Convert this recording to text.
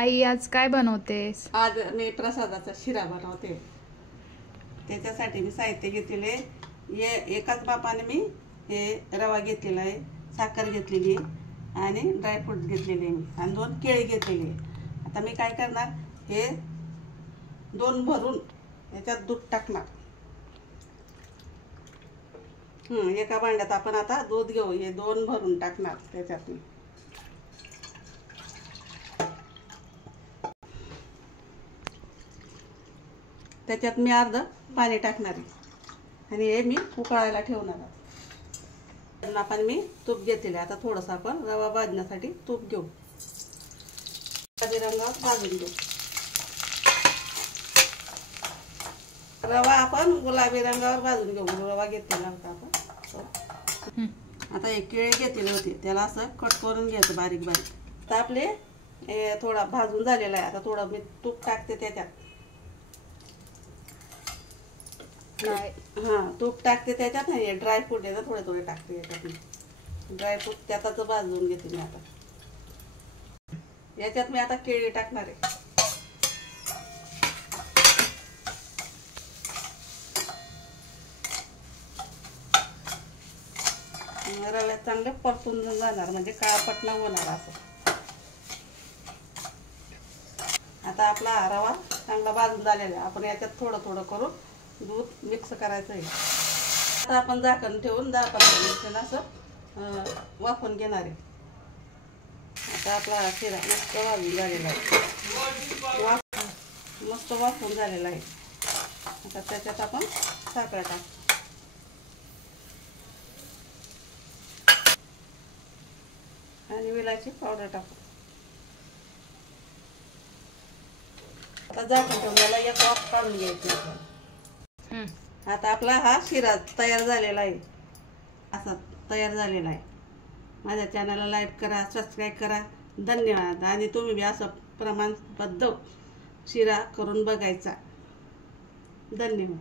आई आज काय बनवतेस? आज मी प्रसादाचा शिरा बनवते। त्याच्यासाठी मी साहित्य घेतलेले एकाच मापाने मी हे रवा घेतलेला आहे, साखर घेतलेली आहे आणि ड्रायफ्रूट घेतलेले आहे आणि 2 केळी घेतलेली आहे। आता मी काय करणार, हे 2 भरून याच्यात दूध टाकणार। एका भांड्यात आपण आता दूध घेऊ, हे 2 भरून टाकणार त्याच्यात। त्याच्यात मी अर्ध पाणी टाकणार आहे आणि हे मी उकळायला ठेवणार आहे। आपण मी तूप घेतलेले, आता थोडंसं आपण रवा भाजण्यासाठी तूप घेऊ, गुलाबी रंगावर भाजून घेऊ। रवा आपण गुलाबी रंगावर भाजून घेऊ। रवा घेतलेला होता आपण। आता हे केळी घेतलेले होते, त्याला असं कट करून घ्यायचं बारीक बारीक। आता आपले थोडा भाजून झालेला आहे। आता थोडं मी तूप टाकते त्याच्यात। तूप टाकते त्याच्यात, नाही ड्रायफ्रूट आहे ना, थोडे थोडे टाकते याच्यात। ड्रायफ्रूट त्यातच भाजून घेते मी। आता याच्यात मी आता केळी टाकणार आहे। रव्यात चांगले परतून जाणार, म्हणजे काळपट न होणार असं। आता आपला रवा चांगला भाजून झालेला आहे। आपण याच्यात थोडं थोडं करून दूध मिक्स करायचं आहे। आता आपण झाकण ठेवून 10-15 मिनिट असं वाफवून घेणार आहे। आता आपला शिरा मस्त भाजून झालेला आहे, मस्त वाफवून झालेला आहे। आता त्याच्यात आपण साखर टाकू आणि वेलची पावडर टाकू। आता झाकण ठेवलेला एक वाफ काढून घ्यायची आपण। आता आपला हा शिरा तयार झालेला आहे, असा तयार झालेला आहे। माझ्या चॅनलला लाईक करा, सबस्क्राईब करा। धन्यवाद। आणि तुम्ही बी असं प्रमाणबद्ध शिरा करून बघायचा। धन्यवाद।